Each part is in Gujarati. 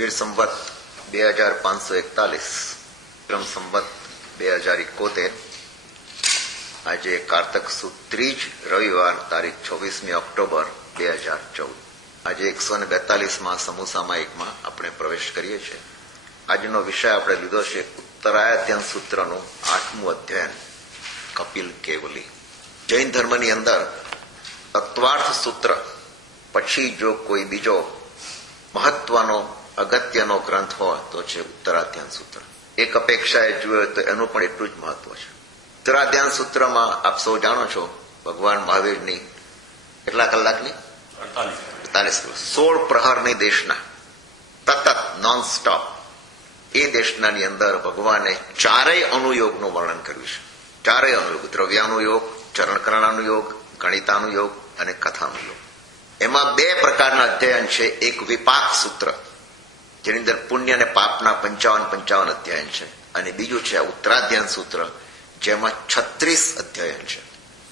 વીર સંવત 2541 વિક્રમ સંવત 2071 આજે કારતક સુદ ત્રીજ રવિવાર તારીખ 24મી ઓક્ટોબર 2014 આજે 142માં સમૂહ સામાયિકમાં આપણે પ્રવેશ કરીએ છીએ. આજનો વિષય આપણે લીધો છે ઉત્તરાયધ્યાન સૂત્રનું 8મું અધ્યયન કપિલ કેવલી. જૈન ધર્મની અંદર તત્વાર્થ સૂત્ર પછી જો કોઈ બીજો મહત્વનો અગત્યનો ગ્રંથ હોય તો છે ઉત્તરાધ્યાન સૂત્ર. એક અપેક્ષાએ જોઈએ તો એનું પણ એટલું જ મહત્વ છે. ઉત્તરાધ્યાન સૂત્રમાં આપ સૌ જાણો છો ભગવાન મહાવીરની કેટલા કલાકની 48 કલાક 16 પ્રહરની દેશના સતત નોન સ્ટોપ એ દેશનાની અંદર ભગવાને ચારેય અનુયોગનું વર્ણન કર્યું છે. ચારેય અનુયોગ, દ્રવ્યાનુયોગ, ચરણકરણાનુયોગ, ગણિતાનુયોગ અને કથાનુયોગ. એમાં બે પ્રકારના અધ્યયન છે. એક વિપાક સૂત્ર જેની અંદર પુણ્ય અને પાપના 55 અધ્યયન છે, અને બીજું છે ઉત્તરાધ્યાન સૂત્ર જેમાં 36 અધ્યયન છે.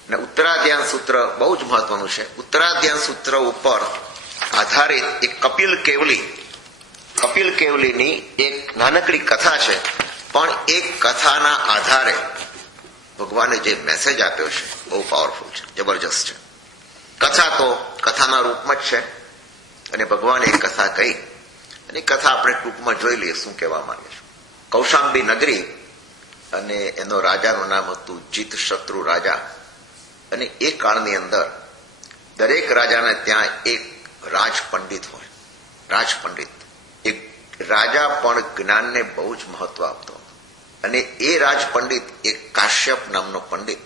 અને ઉત્તરાધ્યાન સૂત્ર બહુ જ મહત્વનું છે. ઉત્તરાધ્યાન સૂત્ર ઉપર આધારિત એક કપિલ કેવલીની એક નાનકડી કથા છે, પણ એક કથાના આધારે ભગવાને જે મેસેજ આપ્યો છે બહુ પાવરફુલ છે, જબરજસ્ત છે. કથા તો કથાના રૂપમાં જ છે, અને ભગવાને એક કથા કહી, અને કથા આપણે ટૂંકમાં જોઈ લઈએ શું કહેવા માંગે છે. કૌશાંબી નગરી, અને એનો રાજાનું નામ હતું જીત શત્રુ રાજા. અને એ કાળની અંદર દરેક રાજાને ત્યાં એક રાજપંડિત હોય. રાજપંડિત એક રાજા પણ જ્ઞાનને બહુ જ મહત્વ આપતો હતો, અને એ રાજપંડિત એક કાશ્યપ નામનો પંડિત.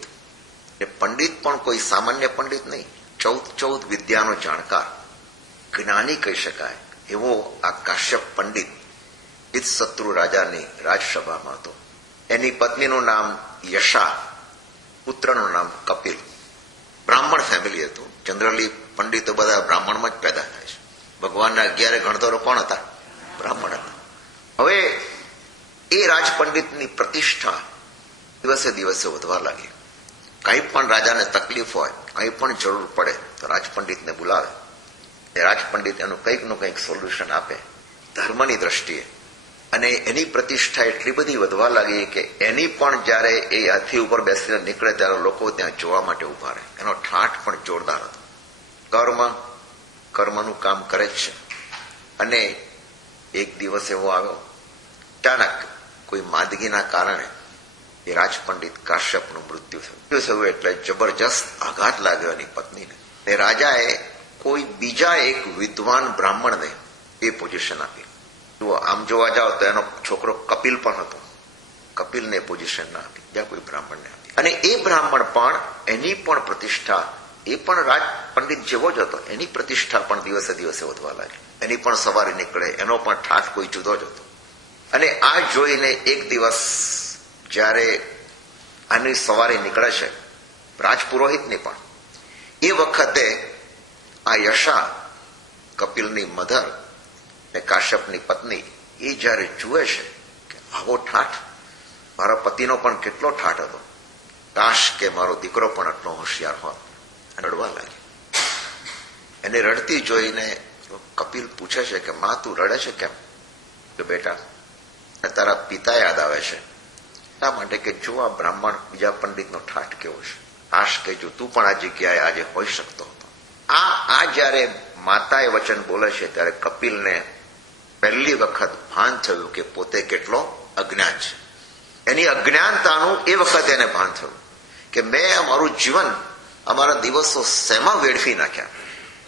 એ પંડિત પણ કોઈ સામાન્ય પંડિત નહીં, 14 વિદ્યાનો જાણકાર, જ્ઞાની કહી શકાય એવો આ કાશ્યપ પંડિત જીત શત્રુ રાજાની રાજસભામાં હતો. એની પત્નીનું નામ યશા, પુત્રનું નામ કપિલ. બ્રાહ્મણ ફેમિલી હતું. જનરલી પંડિતો બધા બ્રાહ્મણમાં જ પેદા થાય છે. ભગવાનના 11 ગણધરો કોણ હતા? બ્રાહ્મણ હતા. હવે એ રાજપંડિતની પ્રતિષ્ઠા દિવસે દિવસે વધવા લાગી. કંઈ પણ રાજાને તકલીફ હોય, કંઈ પણ જરૂર પડે તો રાજપંડિતને બોલાવે. એ રાજપંડિત એનું કંઈકનું કંઈક સોલ્યુશન આપે ધર્મની દ્રષ્ટિએ. અને એની પ્રતિષ્ઠા એટલી બધી વધવા લાગી કે એની પણ જ્યારે એ હાથી ઉપર બેસીને નીકળે ત્યારે લોકો ત્યાં જોવા માટે ઉભા રહે. એનો ઠાઠ પણ જોરદાર હતો. કર્મનું કામ કરે જ છે. અને એક દિવસ એવો આવ્યો, અચાનક કોઈ માંદગીના કારણે એ રાજપંડિત કાશ્યપનું મૃત્યુ થયું. એટલે જબરજસ્ત આઘાત લાગ્યો એની પત્નીને. એ રાજાએ કોઈ બીજા એક વિદ્વાન બ્રાહ્મણને એ પોઝિશન આપી. આમ જોવા જાઓ તો એનો છોકરો કપિલ પણ હતો. કપિલને પોઝિશન ના આપી, બીજા કોઈ બ્રાહ્મણને આપી. અને એ બ્રાહ્મણ પણ એની પણ પ્રતિષ્ઠા, એ પણ રાજ પંડિત જેવો જ હતો. એની પ્રતિષ્ઠા પણ દિવસે દિવસે વધવા લાગી. એની પણ સવારી નીકળે, એનો પણ ઠાઠ કોઈ જુદો જ હતો. અને આ જોઈને એક દિવસ જ્યારે આની સવારી નીકળે છે રાજપુરોહિતની પણ, એ વખતે આ યશા, કપિલની મધર ને કાશ્યપની પત્ની, એ જયારે જુએ છે કે આવો ઠાઠ, મારા પતિનો પણ કેટલો ઠાઠ હતો, કાશ કે મારો દીકરો પણ આટલો હોશિયાર હોત, રડવા લાગી. એને રડતી જોઈને કપિલ પૂછે છે કે માં તું રડે છે કેમ? કે બેટા તારા પિતા યાદ આવે છે. એટલા માટે કે જો આ બ્રાહ્મણ બીજા પંડિતનો ઠાઠ કેવો છે, કાશ કે જો તું પણ આ જગ્યાએ આજે હોઈ શકતો હતો. આ જયારે માતાએ વચન બોલે છે ત્યારે કપિલને પહેલી વખત ભાન થયું કે પોતે કેટલો અજ્ઞાન છે. એની અજ્ઞાનતાનું એ વખતે એને ભાન થયું કે મેં અમારું જીવન, અમારા દિવસો શેમાં વેડફી નાખ્યા.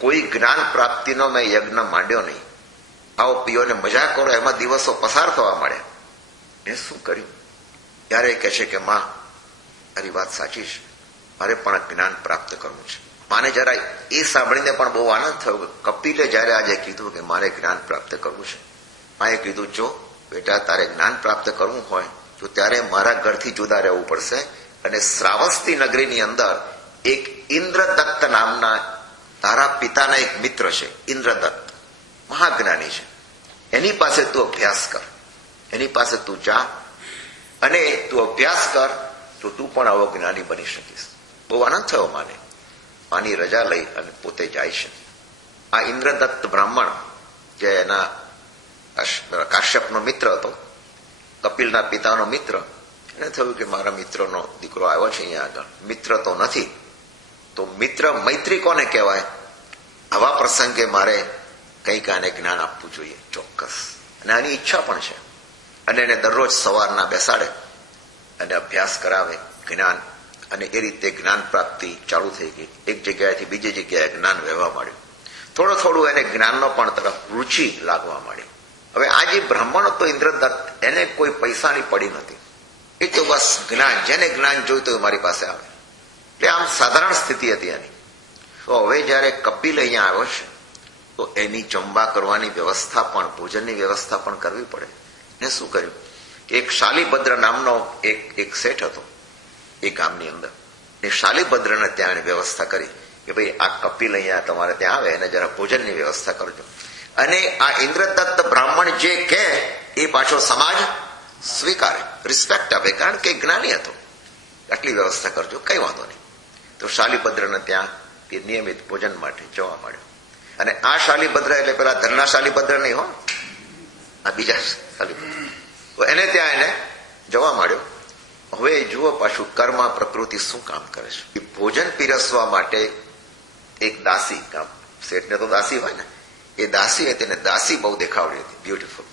કોઈ જ્ઞાન પ્રાપ્તિનો મેં યજ્ઞ માંડ્યો નહીં. આવો પીઓ ને મજા કરો એમાં દિવસો પસાર થવા માંડ્યા. મેં શું કર્યું? ત્યારે કહે છે કે માં તારી વાત સાચી છે, મારે પણ જ્ઞાન પ્રાપ્ત કરવું છે. માને જરા એ સાંભળીને પણ બહુ આનંદ થયો કે કપિલે જયારે આજે કીધું કે મારે જ્ઞાન પ્રાપ્ત કરવું છે, માએ કીધું જો બેટા તારે જ્ઞાન પ્રાપ્ત કરવું હોય તો ત્યારે મારા ઘરથી જુદા રહેવું પડશે. અને શ્રાવસ્તી નગરીની અંદર એક ઇન્દ્રદત્ત નામના તારા પિતાના એક મિત્ર છે, ઇન્દ્રદત્ત મહાજ્ઞાની છે, એની પાસે તું અભ્યાસ કર, એની પાસે તું જા અને તું અભ્યાસ કર તો તું પણ આવો જ્ઞાની બની શકીશ. બહુ આનંદ થયો માને. માની રજા લઈ અને પોતે જાય છે. આ ઇન્દ્રદત્ત બ્રાહ્મણ જે એના કાશ્યપનો મિત્ર હતો, કપિલના પિતાનો મિત્ર. એને થયું કે મારા મિત્રનો દીકરો આવ્યો છે અહીંયા આગળ, મિત્ર તો નથી, તો મિત્ર મૈત્રી કોને કહેવાય? આવા પ્રસંગે મારે કંઈક આને જ્ઞાન આપવું જોઈએ ચોક્કસ. અને આની ઈચ્છા પણ છે. અને એને દરરોજ સવારના બેસાડે અને અભ્યાસ કરાવે જ્ઞાન, અને એ રીતે જ્ઞાન પ્રાપ્તિ ચાલુ થઈ ગઈ. એક જગ્યાએથી બીજી જગ્યાએ જ્ઞાન વહેવા માંડ્યું. થોડું થોડું એને જ્ઞાનનો પણ તરફ રુચિ લાગવા માંડી. હવે આ જે બ્રાહ્મણ હતો ઇન્દ્રદત્ત, એને કોઈ પૈસાની પડી નથી. એ તો બસ જ્ઞાન, જેને જ્ઞાન જોઈતું હોય મારી પાસે આવે. એટલે આમ સાધારણ સ્થિતિ હતી એની. તો હવે જયારે કપિલ અહીંયા આવ્યો છે તો એની જમવા કરવાની વ્યવસ્થા પણ, ભોજનની વ્યવસ્થા પણ કરવી પડે. એને શું કર્યું કે એક શાલીભદ્ર નામનો એક શેઠ હતો એ ગામની અંદર. એ શાલીભદ્રને ત્યાં વ્યવસ્થા કરી કે ભાઈ આ કપિલ અહીંયા તમારે ત્યાં આવે એને જરા ભોજનની વ્યવસ્થા કરજો. અને આ ઇન્દ્રદત્ત બ્રાહ્મણ જે કહે એ પાછો સમાજ સ્વીકારે, રિસ્પેક્ટ આપે, કારણ કે જ્ઞાની હતો. આટલી વ્યવસ્થા કરજો, કઈ વાંધો નહીં. તો શાલીભદ્રને ત્યાં એ નિયમિત ભોજન માટે જવા માંડ્યો. અને આ શાલીભદ્ર એટલે પેલા ધરના શાલીભદ્ર નહીં હો, આ બીજા શાલીભદ્ર. તો એને ત્યાં એને જવા માંડ્યો. હવે જુઓ પાછું કર્મ પ્રકૃતિ શું કામ કરે છે. ભોજન પીરસવા માટે એક દાસી, શેઠને તો દાસી હોય ને, એ દાસી હતી ને દાસી બહુ દેખાવડી હતી, બ્યુટીફુલ.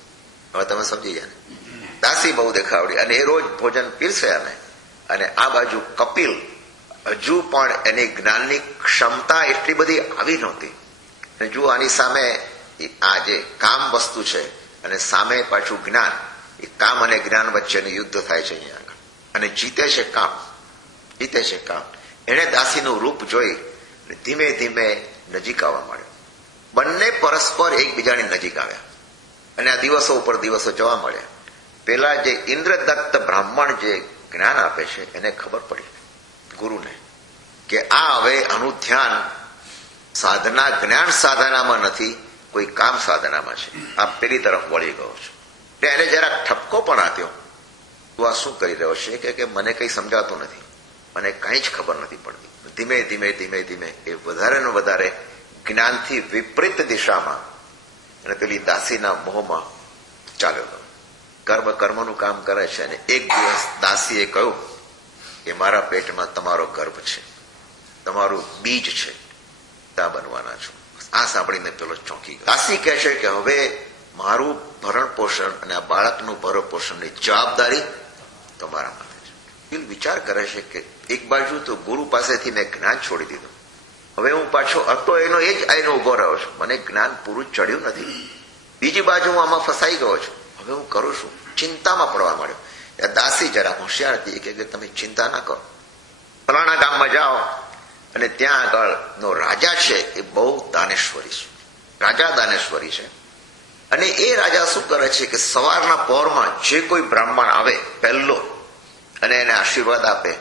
હવે તમે સમજી ગયા ને, દાસી બહુ દેખાવડી. અને એ રોજ ભોજન પીરસે અને આ બાજુ કપિલ હજુ પણ એની જ્ઞાનની ક્ષમતા એટલી બધી આવી નહોતી. અને જુઓ આની સામે આ જે કામ વસ્તુ છે અને સામે પાછું જ્ઞાન, એ કામ અને જ્ઞાન વચ્ચેનું યુદ્ધ થાય છે અહીંયા આગળ. અને જીતે છે કામ, જીતે છે કામ. એણે દાસીનું રૂપ જોઈ ધીમે ધીમે નજીક આવવા માંડ્યો. બંને પરસ્પર એકબીજાની નજીક આવ્યા અને આ દિવસો ઉપર દિવસો જવા મળ્યા. પેલા જે ઇન્દ્રદત્ત બ્રાહ્મણ જે જ્ઞાન આપે છે એને ખબર પડી ગુરુને કે આ હવે આનું ધ્યાન સાધના, જ્ઞાન સાધનામાં નથી, કોઈ કામ સાધનામાં છે. આ પેલી તરફ વળી ગયો છે. એટલે એને જરાક ઠપકો પણ આપ્યો, તું આ શું કરી રહ્યો છે? કે મને કઈ સમજાતું નથી, મને કઈ જ ખબર નથી પડતી. ધીમે ધીમે ધીમે ધીમે એ વધારે ને વધારે જ્ઞાનથી વિપરીત દિશામાં અને પેલી દાસીના મોહમાં ચાલ્યો ગયો. કર્મનું કામ કરે છે. અને એક દિવસ દાસીએ કહ્યું કે મારા પેટમાં તમારો ગર્ભ છે, તમારું બીજ છે, તા બનવાના છો. આ સાંભળીને પેલો ચોંકી ગયો. દાસી કહે છે કે હવે મારું ભરણ પોષણ અને આ બાળકનું ભરણ પોષણની જવાબદારી તમારા માથે છે. પેલો વિચાર કરે છે કે એક બાજુ તો ગુરુ પાસેથી મેં જ્ઞાન છોડી દીધું, હવે હું પાછો હતો એનો એ જ આઈને ઉભો રહ્યો છું, મને જ્ઞાન પૂરું ચડ્યું નથી. બીજી બાજુ હું આમાં ફસાઈ ગયો છું, હવે હું કરું છું. ચિંતામાં પડવા માંડ્યો. દાસી જરા હોશિયાર હતી કે તમે ચિંતા ના કરો, ફલાણા ગામમાં જાઓ અને ત્યાં આગળનો રાજા છે એ બહુ દાનેશ્વરી છે, રાજા દાનેશ્વરી છે. અને એ રાજા શું કરે છે કે સવારના પહોરમાં જે કોઈ બ્રાહ્મણ આવે પહેલો અને એને આશીર્વાદ આપે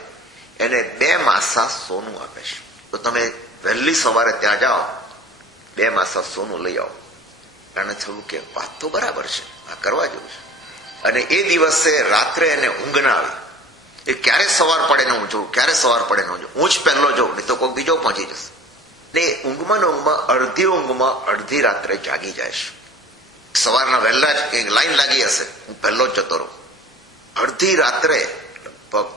એને 2 માસા સોનું આપે છે. તો તમે વહેલી સવારે ત્યાં જાઓ, 2 માસા સોનું લઈ આવો. એને થયું કે વાત તો બરાબર છે, આ કરવા જેવું છે. અને એ દિવસે રાત્રે એને ઊંઘ ના આવી. એ ક્યારે સવાર પડે ને હું જોઉં, ક્યારે સવાર પડે ને હું જોઉં, હું જ પહેલો જોઉં, નહીં તો કોઈ બીજો પહોંચી જશે. ને ઊંઘમાં ને ઊંઘમાં અડધી રાત્રે જાગી જાય છે. સવારના વહેલા જ લાઈન લાગી હશે, હું પહેલો જ જતો રહું. અડધી રાત્રે લગભગ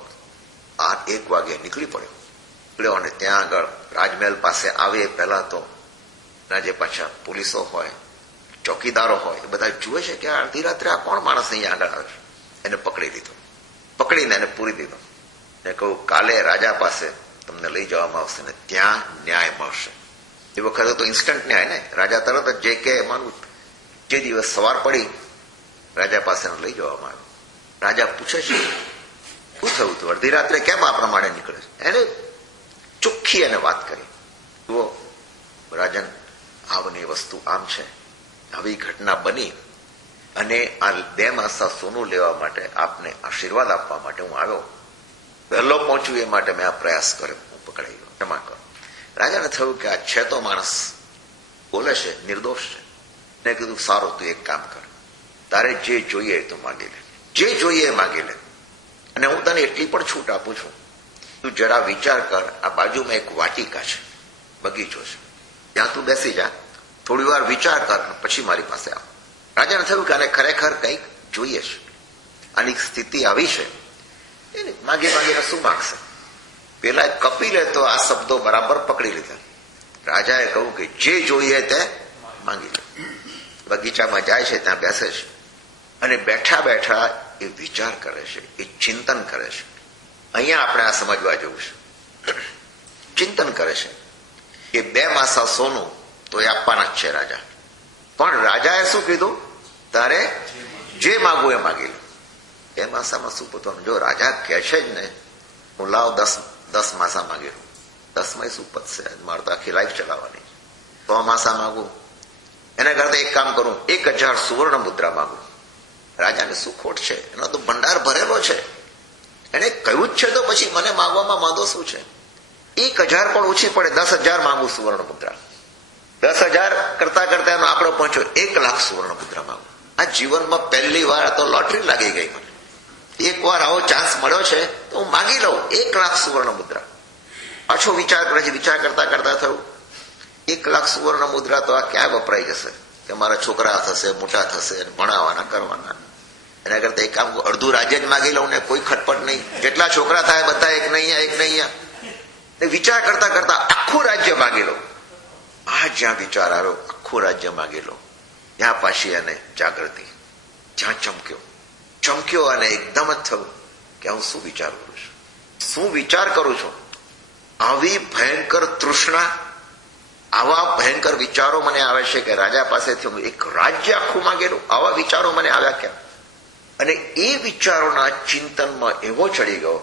1 વાગે નીકળી પડ્યો. અને ત્યાં આગળ રાજમહેલ પાસે આવે પહેલા તો જે પાછા પોલીસો હોય, ચોકીદારો હોય, એ બધા જુએ છે કે અડધી રાત્રે આ કોણ માણસ અહીંયા આગળ આવે છે. એને પકડી લીધો, પકડીને એને પૂરી દીધો. ને કહ્યું કાલે રાજા પાસે તમને લઈ જવામાં આવશે ને ત્યાં ન્યાય મળશે. એ વખતે તો ઇન્સ્ટન્ટ ન્યાય ને, રાજા તરત જ જે કે માનવું. જે દિવસ સવાર પડી રાજા પાસે લઈ જવામાં આવ્યો. રાજા પૂછે છે શું થયું હતું, અડધી રાત્રે કેમ આ પ્રમાણે નીકળે છે? એને ચોખ્ખી એને વાત કરી. જુઓ રાજન, આ બની વસ્તુ આમ છે, આવી ઘટના બની અને આ 2 માસા સોનું લેવા માટે આપને આશીર્વાદ આપવા માટે હું આવ્યો, વહેલો પહોંચ્યું એ માટે મેં આ પ્રયાસ કર્યો, હું પકડાઈ ગયો, ક્ષમા કરો. રાજાને થયું કે આ છે તો માણસ બોલે છે, નિર્દોષ છે. ને કીધું સારું, તું એક કામ કર, તારે જે જોઈએ એ તું માંગી લે, જે જોઈએ એ માંગી લે. અને હું તને એટલી પણ છૂટ આપું છું, તું જરા વિચાર કર, આ બાજુમાં એક વાટિકા છે, બગીચો છે, ત્યાં તું બેસી જા, થોડી વાર વિચાર કર, પછી મારી પાસે આવ. રાજાને થયું કે આને ખરેખર કંઈક જોઈએ છે, આની સ્થિતિ આવી છે, એને માગી માગીને શું માગશે. પેલા કપિલે તો આ શબ્દો બરાબર પકડી લીધા. રાજાએ કહ્યું કે જે જોઈએ તે માંગી લે. બગીચામાં જાય છે, ત્યાં બેસે છે અને બેઠા બેઠા એ વિચાર કરે છે, એ ચિંતન કરે છે. અહીંયા આપણે આ સમજવા જેવું છે. ચિંતન કરે છે કે 2 માસા સોનું તો એ આપવાના જ છે રાજા, પણ રાજાએ શું કીધું, તારે જે માગવું એ માગી લે. 2 માસામાં શું પોતાનું, જો રાજા કહે છે જ ને હું લાવ 10 માસા માગી લઉં, 10માં શું પતશે, મારે તો આખી લાઈફ ચલાવવાની. 100 માસા માગું, એના કરતા એક કામ કરું, 1000 સુવર્ણ મુદ્રા માગું. રાજાને શું ખોટ છે, એનો તો ભંડાર ભરેલો છે. એને કહ્યું જ છે તો પછી મને માગવામાં વાંધો શું છે. 1000 પણ ઓછી પડે, 10,000 માગું સુવર્ણ મુદ્રા. 10,000 કરતા કરતા એનો આંકડો પહોંચ્યો 1 લાખ સુવર્ણ મુદ્રા માગું. આ જીવનમાં પહેલી વાર તો લોટરી લાગી ગઈ મને. એક વાર આવો ચાન્સ મળ્યો છે તો હું માગી લઉં 1 લાખ સુવર્ણ મુદ્રા. પાછો વિચાર કરે છે, વિચાર કરતા કરતા થયું 1 લાખ સુવર્ણ મુદ્રા તો આ ક્યાં વપરાઈ જશે, કે મારા છોકરા થશે, મોટા થશે, ભણાવવાના કરવાના. એના કરતા એક કામ અડધું રાજ્ય જ માગી લઉં ને, કોઈ ખટપટ નહીં. જેટલા છોકરા થાય બધા એક નહીં એક નહીં. વિચાર કરતા કરતા આખું રાજ્ય માગી લઉં. આ જ્યાં વિચાર આવ્યો આખું રાજ્ય માગી લઉં, ત્યાં પાછી એને જાગૃતિ, જ્યાં ચમક્યો અને એકદમ જ થયું કે હું શું વિચાર કરું છું, શું વિચાર કરું છું. આવી ભયંકર તૃષ્ણા, આવા ભયંકર વિચારો મને આવે છે કે રાજા પાસેથી હું એક રાજ્ય આખું માંગેલું. આવા વિચારો મને આવ્યા કેમ? અને એ વિચારોના ચિંતનમાં એવો ચડી ગયો.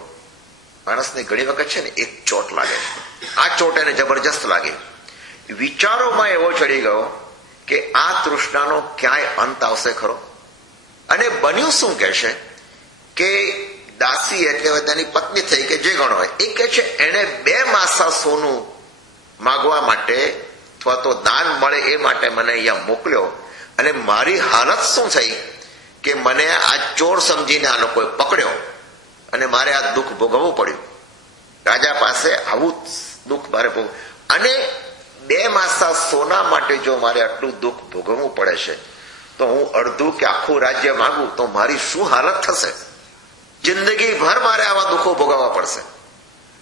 માણસને ઘણી વખત છે ને એક ચોટ લાગે છે, આ ચોટ એને જબરજસ્ત લાગે. વિચારોમાં એવો ચડી ગયો કે આ તૃષ્ણાનો ક્યાંય અંત આવશે ખરો. અને બન્યું શું કે છે કે દાસી એટલે તેની પત્ની થઈ કે જે ગણો હોય, એ કે છે એને 2 માસા સોનું માગવા માટે અથવા તો દાન મળે એ માટે મને અહીંયા મોકલ્યો. અને મારી હાલત શું થઈ કે મને આ ચોર સમજીને આ લોકોએ પકડ્યો અને મારે આ દુઃખ ભોગવવું પડ્યું. રાજા પાસે આવું દુઃખ મારે અને 2 માસા સોના માટે જો મારે આટલું દુઃખ ભોગવવું પડે છે તો હું અડધું કે આખું રાજ્ય માંગુ તો મારી શું હાલત થશે. જિંદગી ભર મારે આવા દુઃખો ભોગવવા પડશે.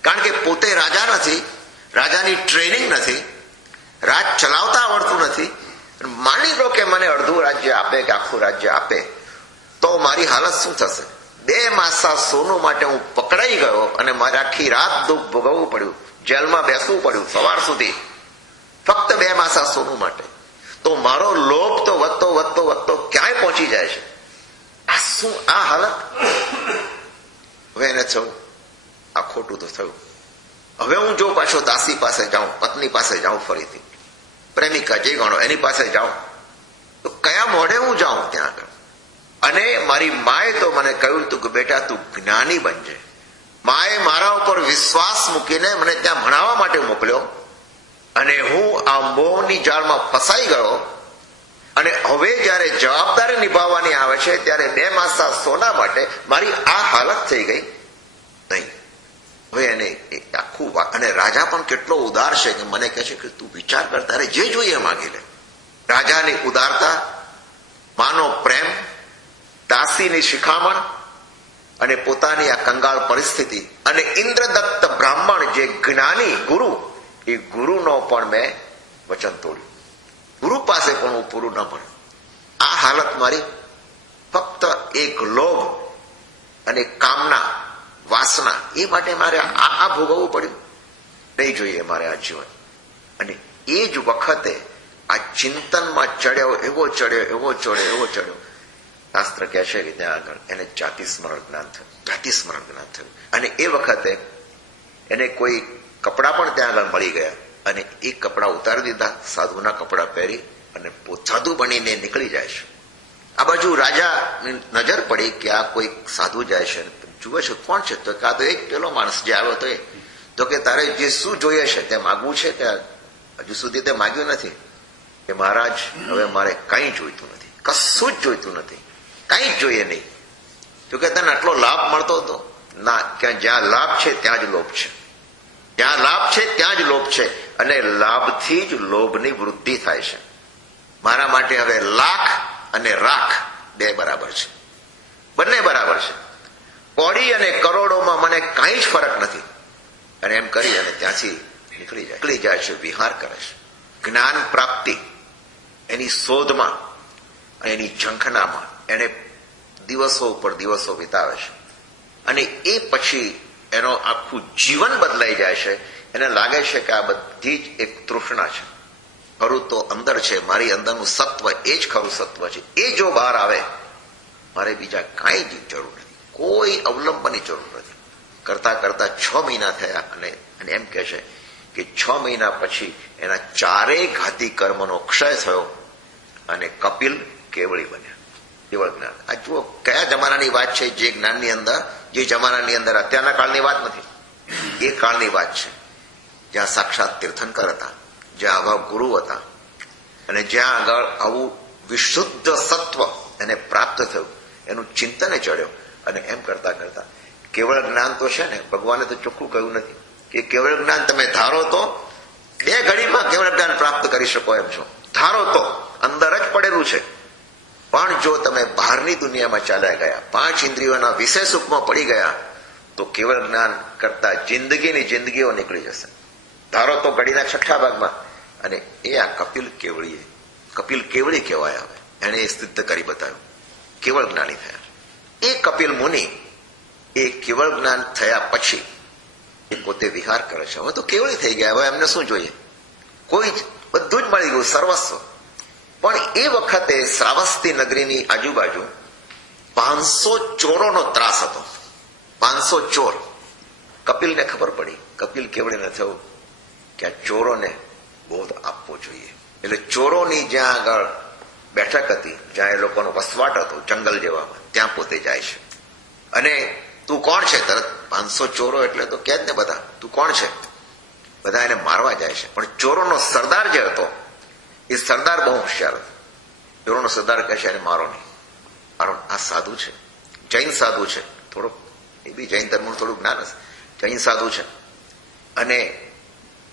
કારણ કે પોતે રાજા નથી, રાજાની ટ્રેનિંગ નથી, રાજ ચલાવતા આવડતું નથી. માની લો કે મને અડધું રાજ્ય આપે કે આખું રાજ્ય આપે તો મારી હાલત શું થશે. 2 માસા સોનું માટે હું પકડાઈ ગયો અને મારે આખી રાત દુઃખ ભોગવવું પડ્યું, જેલમાં બેસવું પડ્યું સવાર સુધી, ફક્ત 2 માસા સોનું માટે. તો મારો લોભ તો વધતો વધતો વધતો ક્યાંય પહોંચી જાય છે. આ શું આ હાલત. હવે એને થયું આ ખોટું તો થયું. હવે હું જો પાછો દાસી પાસે જાઉં, પત્ની પાસે જાઉં, ફરીથી પ્રેમિકા જે ગણો એની પાસે જાઉં તો કયા મોઢે હું જાઉં ત્યાં આગળ. અને મારી માએ તો મને કહ્યું હતું કે બેટા તું જ્ઞાની બનજે. માએ મારા ઉપર વિશ્વાસ મૂકીને મને ત્યાં ભણાવવા માટે મોકલ્યો અને હું આ મોહની જાળમાં ફસાઈ ગયો. અને હવે જયારે જવાબદારી નિભાવવાની આવે છે ત્યારે 2 માસા સોના માટે મારી આ હાલત થઈ ગઈ. નહીં, હવે એને આખું. અને રાજા પણ કેટલો ઉદાર છે કે મને કહે છે કે તું વિચાર કર, તારે જે જોઈએ માગી લે. રાજાની ઉદારતા, માનો પ્રેમ, દાસીની શિખામણ અને પોતાની આ કંગાળ પરિસ્થિતિ અને ઇન્દ્રદત્ત બ્રાહ્મણ જે જ્ઞાની ગુરુ, એ ગુરુનો પણ મેં વચન તોડ્યું. ગુરુ પાસે પણ હું પૂરું ન ભણ્યું. આ હાલત મારી ફક્ત એક લોભ અને કામના, વાસના, એ માટે મારે આ ભોગવવું પડ્યું. નહીં જોઈએ મારે આ જીવન. અને એ જ વખતે આ ચિંતનમાં ચડ્યો, એવો ચડ્યો. શાસ્ત્ર કહે છે કે ત્યાં આગળ એને જાતિ સ્મરણ જ્ઞાન થયું. અને એ વખતે એને કોઈ કપડા પણ ત્યાં આગળ મળી ગયા અને એ કપડા ઉતારી દીધા, સાધુના કપડા પહેરી અને સાધુ બનીને નીકળી જાય છે. આ બાજુ રાજાની નજર પડી કે આ કોઈ સાધુ જાય છે, જુએ છે કોણ છે, તો કાં તો એક પેલો માણસ જે આવ્યો હતો એ. તો કે તારે જે શું જોઈએ છે તે માગવું છે કે હજુ સુધી તે માગ્યું નથી. કે મહારાજ હવે મારે કંઈ જોઈતું નથી, કશું જ જોઈતું નથી, કંઈ જ જોઈએ નહીં. તો કે તને આટલો લાભ મળતો હતો ના, કે જ્યાં લાભ છે ત્યાં જ લોભ છે, જ્યાં લાભ છે ત્યાં જ લોભ છે. અને લાભથી જ લોભની વૃદ્ધિ થાય છે. મારા માટે હવે લાખ અને રાખ બે બરાબર છે, બંને બરાબર છે. કોડી અને કરોડોમાં મને કાંઈ જ ફરક નથી. અને એમ કરી અને ત્યાંથી નીકળી જાય છે, વિહાર કરે છે. જ્ઞાન પ્રાપ્તિ એની શોધમાં, એની ઝંખનામાં એને દિવસો ઉપર દિવસો વિતાવે છે. અને એ પછી એનો આખું જીવન બદલાઈ જાય છે. એને લાગે છે કે આ બધી જ એક તૃષ્ણા છે. ખરું તો અંદર છે, મારી અંદરનું સત્વ એ જ ખરું સત્વ છે. એ જો બહાર આવે, મારે બીજા કાંઈ જ જરૂર નથી, કોઈ અવલંબનની જરૂર નથી. કરતા કરતા 6 મહિના થયા અને એમ કહે છે કે 6 મહિના પછી એના ચારેય ઘાતી કર્મનો ક્ષય થયો અને કપિલ કેવળી બન્યા. કેવળ જ્ઞાન. આ જુઓ કયા જમાનાની વાત છે, જે જ્ઞાનની અંદર, જે જમાનાની અંદર, અત્યારના કાળની વાત નથી, એ કાળની વાત છે, જ્યાં સાક્ષાત તીર્થંકર હતા, જ્યાં આવા ગુરુ હતા, અને જ્યાં આગળ આવું વિશુદ્ધ સત્વ એને પ્રાપ્ત થયું, એનું ચિંતને ચડ્યો. અને એમ કરતા કરતા કેવળ જ્ઞાન તો છે ને, ભગવાને તો ચોખ્ખું કહ્યું નથી કે કેવળ જ્ઞાન તમે ધારો તો 2 ઘડીમાં કેવળ જ્ઞાન પ્રાપ્ત કરી શકો એમ છો. ધારો તો અંદર જ પડેલું છે. પણ જો તમે બહારની દુનિયામાં ચાલ્યા ગયા, 5 ઇન્દ્રિયોના વિષય સુખમાં પડી ગયા, તો કેવળ જ્ઞાન કરતા જિંદગીની જિંદગીઓ નીકળી જશે. ધારો તો ઘડીના 6થા ભાગમાં. અને એ આ કપિલ કેવળી કહેવાય. આવે એને એ સિદ્ધ કરી બતાવ્યું, કેવળ જ્ઞાની થયા. એ કપિલ મુનિ એ કેવળ જ્ઞાન થયા પછી એ પોતે વિહાર કરે છે. હવે તો કેવળી થઈ ગયા, હવે એમને શું જોઈએ? કોઈ જ, બધું જ મળી ગયું, સર્વસ્વ. પણ એ વખતે શ્રાવસ્તી નગરીની આજુબાજુ 500 ચોરોનો ત્રાસ હતો. 500 ચોર. કપિલને ખબર પડી, કપિલ કેવળીને થયું કે આ ચોરોને બોધ આપવો જોઈએ. એટલે ચોરોની જ્યાં આગળ બેઠક હતી, જ્યાં એ લોકોનો વસવાટ હતો, જંગલ જેવામાં, ત્યાં પોતે જાય છે. અને તું કોણ છે? તરત 500 ચોરો એટલે તો કે જ ને બધા, તું કોણ છે? બધા એને મારવા જાય છે. પણ ચોરોનો સરદાર જે હતો, એ સરદાર બહુ હોશિયાર હતો. ચોરોનો સરદાર કહે છે એને મારો નહીં, મારો. આ સાધુ છે, જૈન સાધુ છે, થોડુંક એ બી જૈન ધર્મનું થોડું જ્ઞાન હશે, જૈન સાધુ છે, અને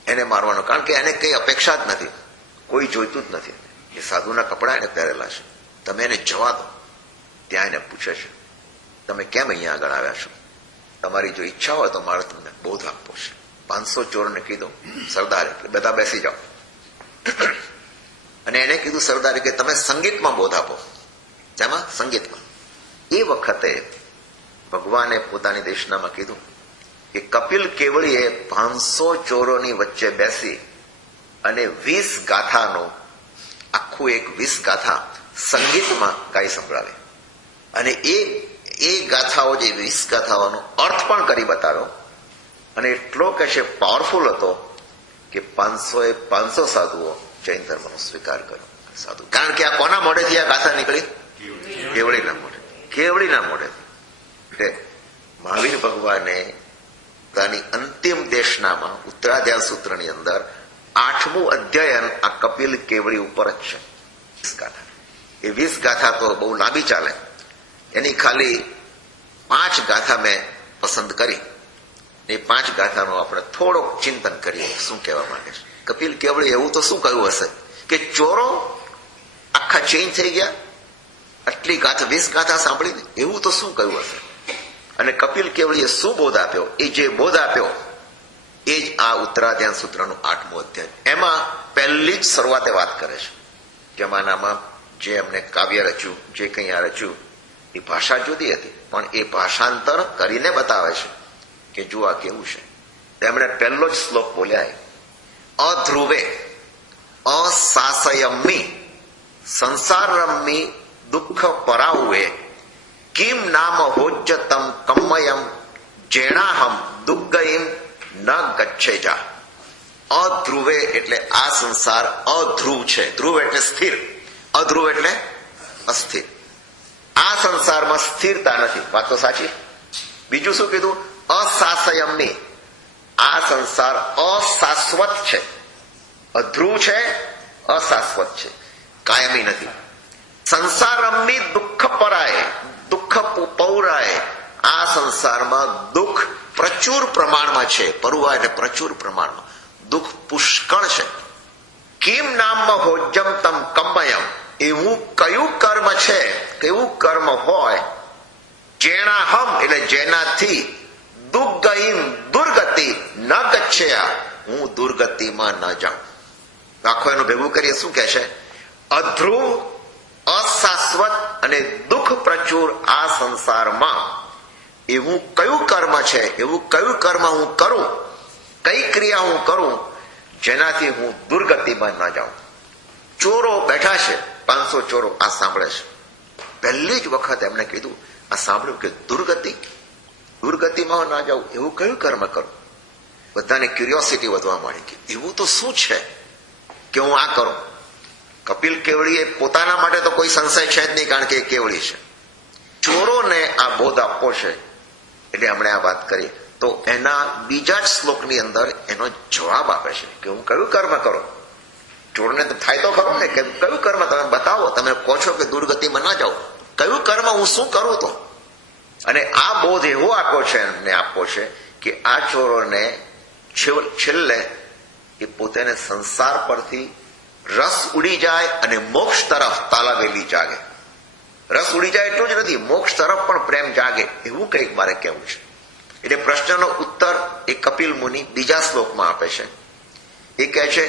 એને મારવાનો. કારણ કે એને કઈ અપેક્ષા જ નથી, કોઈ જોઈતું જ નથી. એ સાધુના કપડા એને પહેરેલા છે. તમે એને જવા દો. ત્યાં એને પૂછે છે, તમે કેમ અહીંયા આગળ આવ્યા છો? તમારી જો ઈચ્છા હોય તો મારે તમને બોધ આપવો છે. 500 ચોરને કીધું, સરદારે, બધા બેસી જાઓ. અને એને કીધું સરદારે કે તમે સંગીતમાં બોધ આપો. તેમાં સંગીતમાં. એ વખતે ભગવાને પોતાની દેશનામાં કીધું કે કપિલ કેવળીએ 500 ચોરોની વચ્ચે બેસી અને 20 ગાથાનો, આખું એક 20 ગાથા સંગીતમાં ગાઈ સંભળાવે. અને એ ગાથાઓ, જે 20 ગાથાઓનો અર્થ પણ કરી બતાવ્યો. અને એટલો કે છે પાવરફુલ હતો કે 500 સાધુઓ જૈન ધર્મનો સ્વીકાર કર્યો. સાધુ, કારણ કે આ કોના મોઢેથી આ ગાથા નીકળી? કેવળીના મોઢે. કેવળીના મોઢેથી. એટલે મહાવીર ભગવાને પોતાની અંતિમ દેશનામાં ઉત્તરાધ્યાય સૂત્રની અંદર 8મું અધ્યયન આ કપિલ કેવળી ઉપર જ છે. 20 ગાથા. એ 20 ગાથા તો બહુ લાંબી ચાલે. એની ખાલી 5 ગાથા મેં પસંદ કરી. એ 5 ગાથાનું આપણે થોડોક ચિંતન કરીએ, શું કહેવા માંગે છે કપિલ કેવળી. એવું તો શું કહ્યું હશે કે ચોરો આખા ચેન્જ થઈ ગયા આટલી ગાથા, 20 ગાથા સાંભળીને? એવું તો શું કહ્યું હશે? અને કપિલ કેવળીએ શું બોધ આપ્યો? એ જે બોધ આપ્યો એ જ આ ઉત્તરાધ્યાન સૂત્રનું 8મું અધ્યાય. એમાં પહેલી જ શરૂઆતે વાત કરે છે. જમાનામાં જે એમને કાવ્ય રચ્યું, જે કંઈ આ રચ્યું, એ ભાષા જુદી હતી, પણ એ ભાષાંતર કરીને બતાવે છે કે જુઓ આ કેવું છે. તેમણે પહેલો જ શ્લોક બોલ્યા, અધ્રુવે અસાસયમ્મી સંસારમ્મી દુઃખ પરાઉએ કિમ નામ હોજ્જતમ કમ્મયમ જેણાહમ દુગ્ગયમ ન ગચ્છેજા. અધ્રુવે એટલે આ સંસાર અધ્રુવ છે. ધ્રુવ એટલે સ્થિર, અધ્રુવ એટલે અસ્થિર. આ સંસારમાં સ્થિરતા નથી. વાત તો સાચી. બીજું શું કીધું? અસાસયમ્મી. આ સંસાર અશાશ્વત છે. અધ્રુવ છે, અશાશ્વત છે, કાયમી નથી. સંસારમ્મી દુઃખ પરાય, દુઃખ પૌરાય. આ સંસારમાં દુઃખ પ્રચુર પ્રમાણમાં છે. પરુવા એટલે પ્રચુર પ્રમાણમાં. દુઃખ પુષ્કળ છે. કિમ નામ હોજ્જમ તમ કમ્મયમ. એવું કયું કર્મ છે, કેવું કર્મ હોય જેણાહમ એટલે જેનાથી દુર્ગઈમ દુર્ગતિ ન ગચ્છયા, હું દુર્ગતિમાં ન જાઉં. આખો એનું ભેગું કરીએ શું કહે છે? અધ્રુવ, અશાશ્વત અને દુઃખ પ્રચુર આ સંસારમાં એવું કયું કર્મ છે, એવું કયું કર્મ હું કરું, કઈ ક્રિયા હું કરું જેનાથી હું દુર્ગતિમાં ન જાઉં. ચોરો બેઠા છે, 500 ચોરો આ સાંભળે છે. પહેલી જ વખત એમને કીધું, આ સાંભળ્યું કે દુર્ગતિમાં ના જાઉં એવું કયું કર્મ કરું. બધાને ક્યુરિયોસિટી વધવા માંડી કે એવું તો શું છે કે હું આ કરું. કપિલ કેવડીએ પોતાના માટે તો કોઈ સંશય છે જ નહીં, કારણ કે એ કેવડી છે. ચોરોને આ બોધ આપવો છે એટલે આપણે આ વાત કરી. તો એના બીજા જ શ્લોકની અંદર એનો જવાબ આપે છે કે હું કયું કર્મ કરું. ચોરને તો થાય તો ખરો ને કે કયું કર્મ તમે બતાવો. તમે કહો છો કે દુર્ગતિમાં ના જાઓ, કયું કર્મ હું શું કરું તો. અને આ બોધ એવો આપ્યો છે એમને આપવો છે કે આ ચોરોને છેલ્લે એ પોતાને સંસાર પરથી રસ ઉડી જાય અને મોક્ષ તરફ તાલાવેલી જાગે. રસ ઉડી જાય એટલું જ નથી, મોક્ષ તરફ પણ પ્રેમ જાગે, એવું કંઈક મારે કહેવું છે. એટલે પ્રશ્નનો ઉત્તર એ કપિલ મુનિ બીજા શ્લોકમાં આપે છે. એ કહે છે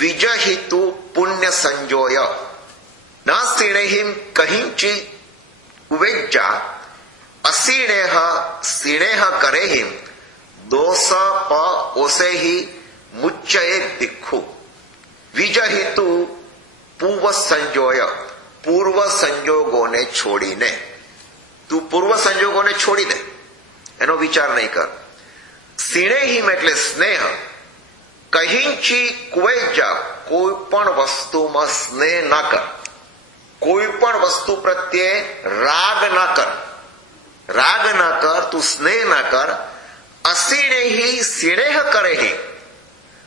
વિજહિતુ પુણ્ય સંજોય ન સિણેહિમ કહિંચી ઉવેજ્જા અસિણેહ સિણેહ કરેહિમ દોષ પ ઓસેહિ મુચ્ચયે ભિક્ષુ. વિજહિતુ પૂર્વ સંજોય, પૂર્વ સંજોગોને છોડીને. તું પૂર્વ સંજોગોને છોડી દે, એનો વિચાર નહીં કર. સિણેહિમ એટલે સ્નેહ, કહિંચી કુવેજા કોઈ પણ વસ્તુમાં સ્નેહ ન કર, કોઈ પણ વસ્તુ પ્રત્યે રાગ ન કર, રાગ ન કર, તું સ્નેહ ન કર. અસિણેહી સિણેહ કરેહી,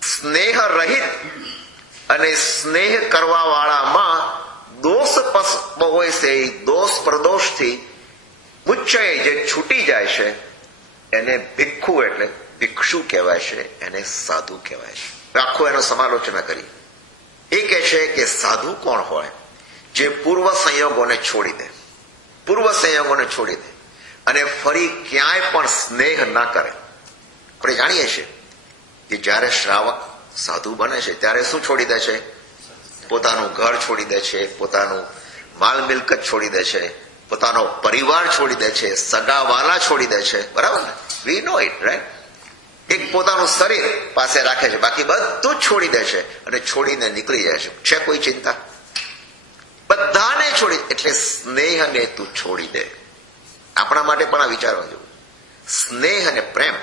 સ્નેહ રહિત અને સ્નેહ કરવા વાળામાં દોષ હોય છે, દોષ પ્રદોષથી મુચ્ચય જે છૂટી જાય છે એને ભિક્ષુ એટલે ભિક્ષુ કહેવાય છે, એને સાધુ કહેવાય છે. આખું એનો સમાલોચના કરી. એ કહે છે કે સાધુ કોણ હોય? જે પૂર્વ સંયોગોને છોડી દે, પૂર્વ સંયોગોને છોડી દે અને ફરી ક્યાંય પણ સ્નેહ ના કરે. આપણે જાણીએ છીએ કે જ્યારે શ્રાવક સાધુ બને છે ત્યારે શું છોડી દે છે? પોતાનું ઘર છોડી દે છે, પોતાનું માલ મિલકત છોડી દે છે, પોતાનો પરિવાર છોડી દે છે, સગાવાલા છોડી દે છે. બરાબર ને? વી નો ઇટ, રાઈટ? એક પોતાનું શરીર પાસે રાખે છે, બાકી બધું જ છોડી દે છે અને છોડીને નીકળી જાય છે. છે કોઈ ચિંતા? બધાને છોડી. એટલે સ્નેહને તું છોડી દે. આપણા માટે પણ આ વિચારવા જેવું. સ્નેહ અને પ્રેમ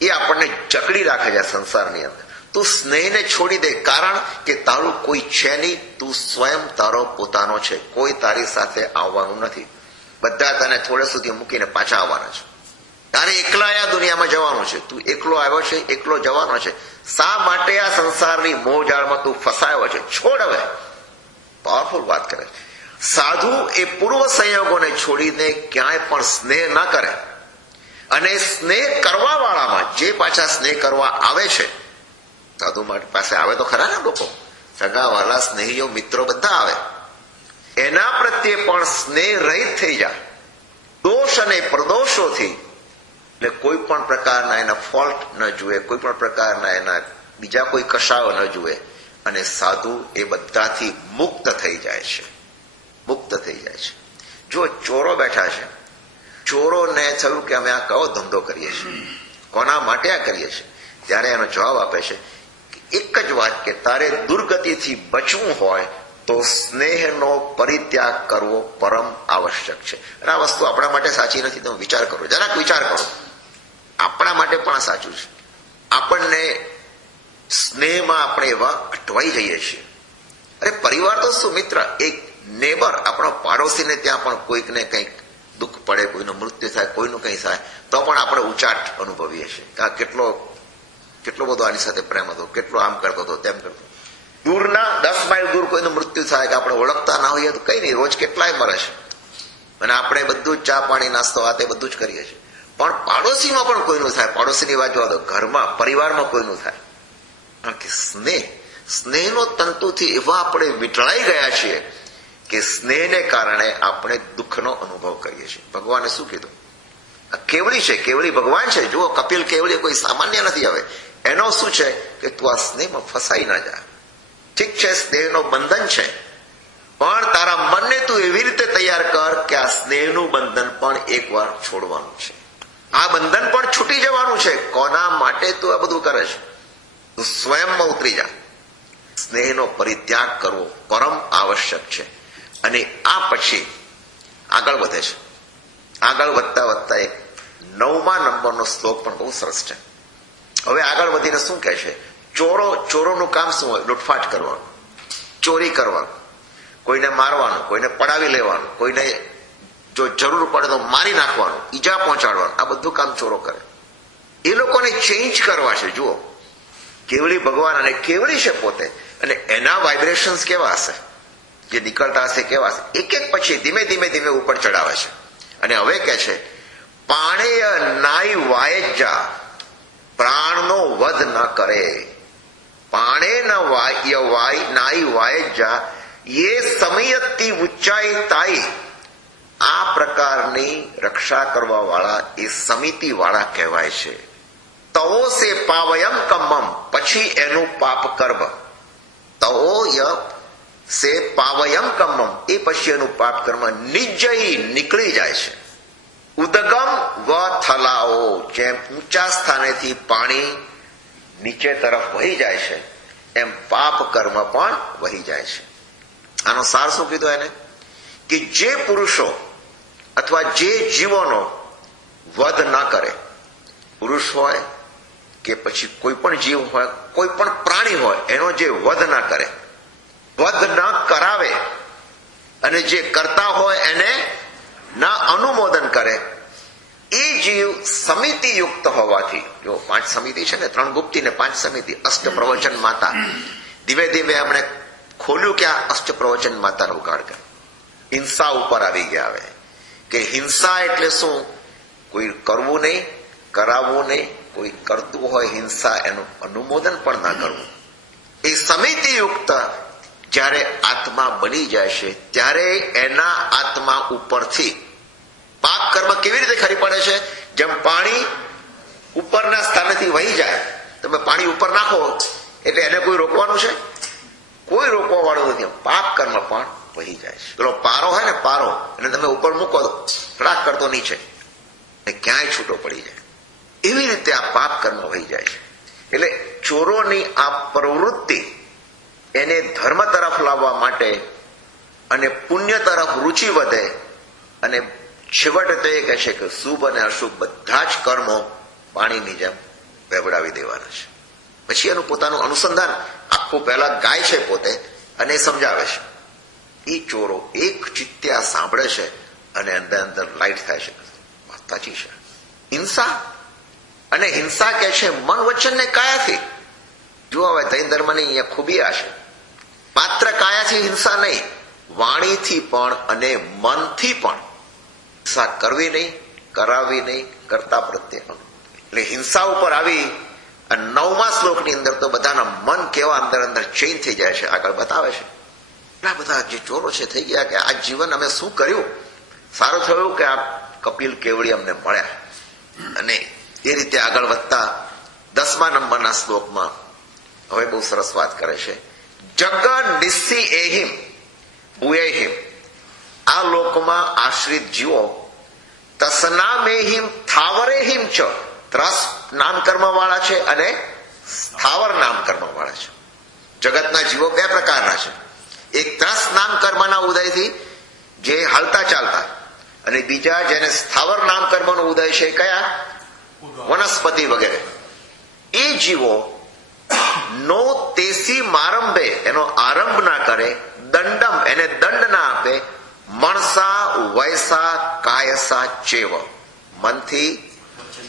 એ આપણને જકડી રાખે છે સંસારની અંદર. તું સ્નેહને છોડી દે, કારણ કે તારું કોઈ છે નહીં, તું સ્વયં તારો પોતાનો છે. કોઈ તારી સાથે આવવાનું નથી. બધા તને થોડે સુધી મૂકીને પાછા આવવાના છે. તારે એકલા આ દુનિયામાં જવાનું છે. તું એકલો આવ્યો છે, એકલો જવાનો છે. શા માટે આ સંસારની મોહજાળમાં તું ફસાયો છે? છોડ હવે. પાવરફુલ વાત કરે છે. સાધુ એ પૂર્વ સંયોગોને છોડીને ક્યાંય પણ સ્નેહ ન કરે. અને સ્નેહ કરવા વાળામાં જે પાછા સ્નેહ કરવા આવે છે, સાધુ પાસે આવે તો ખરા ને લોકો, સગાવાલા, સ્નેહીઓ, મિત્રો બધા આવે, એના પ્રત્યે પણ સ્નેહ રહિત થઈ જાય દોષ અને પ્રદોષોથી. એટલે કોઈ પણ પ્રકારના એના ફોલ્ટ ન જુએ, કોઈ પણ પ્રકારના એના બીજા કોઈ કશાયો ન જુએ અને સાધુ એ બધાથી મુક્ત થઈ જાય છે, મુક્ત થઈ જાય છે. જો ચોરો બેઠા છે, ચોરોને થયું કે અમે આ કયો ધંધો કરીએ છીએ, કોના માટે આ કરીએ છીએ, ત્યારે એનો જવાબ આપે છે એક જ વાત કે તારે દુર્ગતિથી બચવું હોય તો સ્નેહનો પરિત્યાગ કરવો પરમ આવશ્યક છે. અને આ વસ્તુ આપણા માટે સાચી નથી. તમે વિચાર કરો, જરાક વિચાર કરો. આપણા માટે પણ સાચું છે. આપણને સ્નેહમાં આપણે એવા અટવાઈ જઈએ છીએ. અરે પરિવાર તો શું, મિત્ર, એક નેબર, આપણો પાડોશીને ત્યાં પણ કોઈકને કંઈક દુઃખ પડે, કોઈનું મૃત્યુ થાય, કોઈનું કંઈ થાય તો પણ આપણે ઉચાટ અનુભવીએ છીએ કે આ કેટલો બધો આની સાથે પ્રેમ હતો, કેટલો આમ કરતો હતો, તેમ કરતો. દૂરના 10 માઇલ દૂર કોઈનું મૃત્યુ થાય કે આપણે ઓળખતા ના હોઈએ તો કઈ નહીં, રોજ કેટલાય મરે છે અને આપણે બધું જ ચા પાણી નાસ્તો આ તે બધું જ કરીએ છીએ. પણ પાડોશીમાં પણ કોઈનું થાય, પાડોશીની વાત જોવા દો, ઘરમાં પરિવારમાં કોઈનું થાય. કારણ કે સ્નેહનો તંતુથી એવા આપણે વીંટળાઈ ગયા છીએ કે સ્નેહને કારણે આપણે દુઃખનો અનુભવ કરીએ છીએ. ભગવાને શું કીધું? આ કેવળી છે, કેવળી ભગવાન છે. જુઓ, કપિલ કેવળી કોઈ સામાન્ય નથી. હવે એનો શું છે કે તું આ સ્નેહમાં ફસાઈ ના જા. ઠીક છે, સ્નેહનો બંધન છે, પણ તારા મનને તું એવી રીતે તૈયાર કર કે આ સ્નેહનું બંધન પણ એકવાર છોડવાનું છે. આ બંધન પણ છૂટી જવાનું છે. કોના માટે તું આ બધું કરે છે? તું સ્વયંમાં ઉતરી જા. સ્નેહનો પરિત્યાગ કરવો પરમ આવશ્યક છે. અને આ પછી આગળ વધે છે. આગળ વધતા વધતા એક 9મા નંબરનો શ્લોક પણ બહુ સરસ છે. હવે આગળ વધીને શું કહે છે? ચોરોનું કામ શું હોય? લૂંટફાટ કરવાનું, ચોરી કરવાનું, કોઈને મારવાનું, કોઈને પડાવી લેવાનું, કોઈને જો જરૂર પડે તો મારી નાખવાનું, ઈજા પહોંચાડવાનું, આ બધું કામ ચોરો કરે. એ લોકોને ચેન્જ કરવા છે. જુઓ, કેવળી ભગવાન અને કેવળી છે પોતે, અને એના વાઇબ્રેશન્સ કેવા હશે, જે નીકળતા હશે કેવા હશે, એક એક પછી ધીમે ધીમે ધીમે ઉપર ચડાવે છે. અને હવે કે છે, પાણેય નાઈ વાય જા, પ્રાણનો વધ ન કરે. પાણે નાઈ વાય જા ये સમયતી ઉચ્ચાઈ તાઈ. આ પ્રકારની રક્ષા કરવા વાળા એ સમિતિ વાળા કહેવાય છે. તવો સે પાવયમ કમ્મમ, પછી એનું પાપ કર્મ. તવો સે પાવયમ કમ્મમ, એ પછી એનું પાપ કર્મ નિજ્જયી નીકળી જાય છે. ઉદગમ વ થલાઓ, જેમ ઊંચા સ્થાનેથી પાણી નીચે તરફ વહી જાય છે, એમ પાપ કર્મ પણ વહી જાય છે. આનો સાર શું કીધો એને? કે જે પુરુષો અથવા જે જીવોનો વધ ન કરે, પુરુષ હોય કે પછી કોઈ પણ જીવ હોય, કોઈ પણ પ્રાણી હોય, એનો જે વધ ન કરે, વધ ન કરાવે, અને જે કરતા હોય એને ના અનુમોદન કરે, એ જીવ સમિતિ યુક્ત હોવાથી, જો 5 સમિતિ છે ને, 3 ગુપ્તી ને 5 સમિતિ, અષ્ટ પ્રવચન માતા. ધીમે ધીમે આપણે ખોલ્યું કે આ અષ્ટ પ્રવચન માતાનો ઉગાડ કરે. હિંસા ઉપર આવી ગયા. હવે કે હિંસા એટલે શું? કોઈ કરવું નહીં, કરાવવું નહીં, કોઈ કરતું હોય હિંસા, એનું અનુમોદન પણ ના કરવું. એ સમિતિ યુક્ત જ્યારે આત્મા બની જાય છે, ત્યારે એના આત્મા ઉપરથી પાપ કર્મ કેવી રીતે ખરી પડે છે? જેમ પાણી ઉપરના સ્થાનેથી વહી જાય, તમે પાણી ઉપર નાખો એટલે એને કોઈ રોકવાનું છે? કોઈ રોકવા વાળું નથી. પાપ કર્મ પણ વહી જાય છે. પેલો પારો હોય ને, પારો, એને તમે ઉપર મૂકો તો ફડાક કરતો નીચે, ક્યાંય છૂટો પડી જાય. એવી રીતે આ પાપ કર્મ વહી જાય છે. એટલે ચોરોની આ પ્રવૃત્તિ એને ધર્મ તરફ લાવવા માટે અને પુણ્ય તરફ રુચિ વધે, અને છેવટે તો એ કહે છે કે શુભ અને અશુભ બધા જ કર્મો પાણીની જેમ વેવડાવી દેવાના છે. પછી એનું પોતાનું અનુસંધાન આખું પહેલા ગાય છે પોતે, અને એ સમજાવે છે. એ ચોરો એક ચિત્તે આ સાંભળે છે અને અંદર અંદર લાઈટ થાય છે. વાત સાચી છે. હિંસા, અને હિંસા કે છે મન વચન ને કાયાથી. જો હવે જૈન ધર્મની અહીંયા ખૂબી આ છે, માત્ર કાયાથી હિંસા નહીં, વાણીથી પણ અને મનથી પણ હિંસા કરવી નહીં, કરાવવી નહીં, કરતા પ્રત્યે. એટલે હિંસા ઉપર આવી અને 9મા શ્લોકની અંદર તો બધાના મન કેવા અંદર અંદર ચેન્જ થઈ જાય છે. આગળ બતાવે છે એટલા બધા જે ચોરો છે થઈ ગયા કે આ જીવન અમે શું કર્યું. સારું થયું કે આ કપિલ કેવળી અમને મળ્યા. અને એ રીતે આગળ વધતા 10મા નંબરના શ્લોકમાં હવે બહુ સરસ વાત કરે છે. જગ નિસ્સી એહિમ ભૂયેહિમ, આ લોકમાં આશ્રિત જીવો તસનામેહિમ થાવરેહિમ ચ, ત્રસ નામ કર્મ વાળા છે અને સ્થાવર નામ કર્મ વાળા છે. જગતના જીવો 2 પ્રકારના છે. એક ત્રસ નામ કર્મના ઉદયથી જે હાલતા ચાલતા, અને બીજા જેને સ્થાવર નામ કર્મનો ઉદય છે, કયા? વનસ્પતિ વગેરે. એ જીવો નો તેસી મારંભે, એનો આરંભ ના કરે, દંડમ, એને દંડ ના આપે, મણસા વયસા કાયસા ચેવ, મનથી,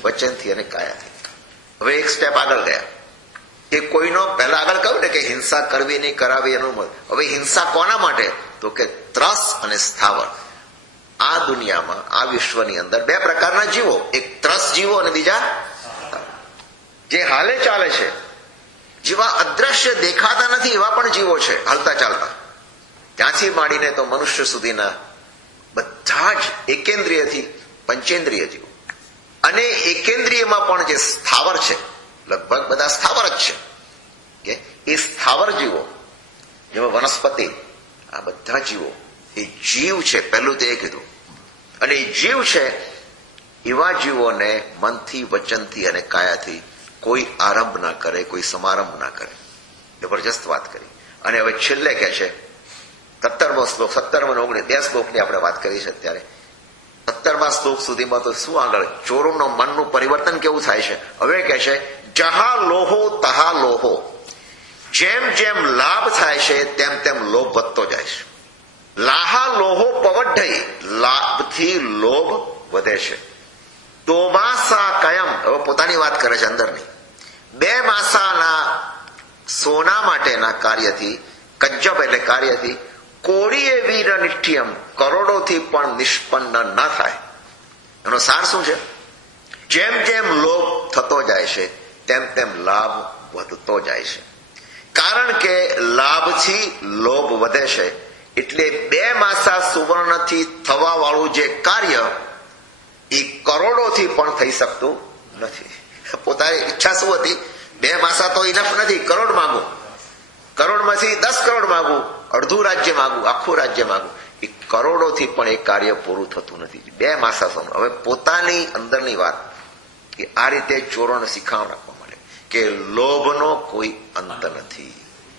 વચનથી અને કાયાથી. હવે એક સ્ટેપ આગળ ગયા કે કોઈનો, પહેલા આગળ કહ્યું ને કે હિંસા કરવી નહીં, કરાવી એનું. હવે હિંસા કોના માટે? તો કે ત્રસ અને સ્થાવર. આ દુનિયામાં, આ વિશ્વની અંદર 2 પ્રકારના જીવો, એક ત્રસ જીવો અને બીજા જે હાલે ચાલે છે, જેવા અદ્રશ્ય દેખાતા નથી એવા પણ જીવો છે હાલતા ચાલતા. ત્યાંથી માંડીને તો મનુષ્ય સુધીના બધા જ એકેન્દ્રિયથી પંચેન્દ્રિય જીવો, અને એકેન્દ્રિયમાં પણ જે સ્થાવર છે, લગભગ બધા સ્થાવર જ છે કે એ સ્થાવર જીવો, જેમાં વનસ્પતિ, આ બધા જીવો એ જીવ છે. પહેલું તો એ કીધું. અને એ જીવ છે એવા જીવોને મનથી, વચનથી અને કાયાથી કોઈ આરંભ ના કરે, કોઈ સમારંભ ના કરે. જબરજસ્ત વાત કરી. અને હવે છેલ્લે કહે છે 17મો શ્લોક, 17મો ને 19, 2 શ્લોકની આપણે વાત કરી છે અત્યારે. 17મા શ્લોક સુધીમાં તો શું આગળ ચોરોનો મનનું પરિવર્તન કેવું થાય છે. હવે કહે છે જહા લોહો તહા લોહો, જેમ જેમ લાભ થાય છે તેમ તેમ લોભ વધતો જાય છે. લાહા લોહો પવઢઈ, લાભથી લોભ વધે છે. દોમાસા કયમ, હવે પોતાની વાત કરે છે અંદરની. 2 માસાના સોના માટેના કાર્યથી, કજ્જબ એટલે કાર્યથી, કોડીએ વીર નિષ્ઠિયમ, કરોડોથી પણ નિષ્પન્ન ન થાય. એનો સાર શું છે? જેમ જેમ લોભ થતો જાય છે તેમ તેમ લાભ વધતો જાય છે. કારણ કે લાભથી લોભ વધે છે, એટલે 2 માસા સુવર્ણથી થવા વાળું જે કાર્ય એ કરોડોથી પણ થઈ શકતું નથી. પોતાની ઈચ્છા શું હતી? 2 માસા તો ઇનફ નથી, કરોડ માંગુ, કરોડમાંથી 10 કરોડ માંગુ, અડધું રાજ્ય માંગુ, આખું રાજ્ય માંગુ. એ કરોડોથી પણ એ કાર્ય પૂરું થતું નથી. 2 માસા સોનું. હવે પોતાની અંદરની વાત કે આ રીતે ચોરોને શીખાવ રાખવા મળે કે લોભનો કોઈ અંત નથી.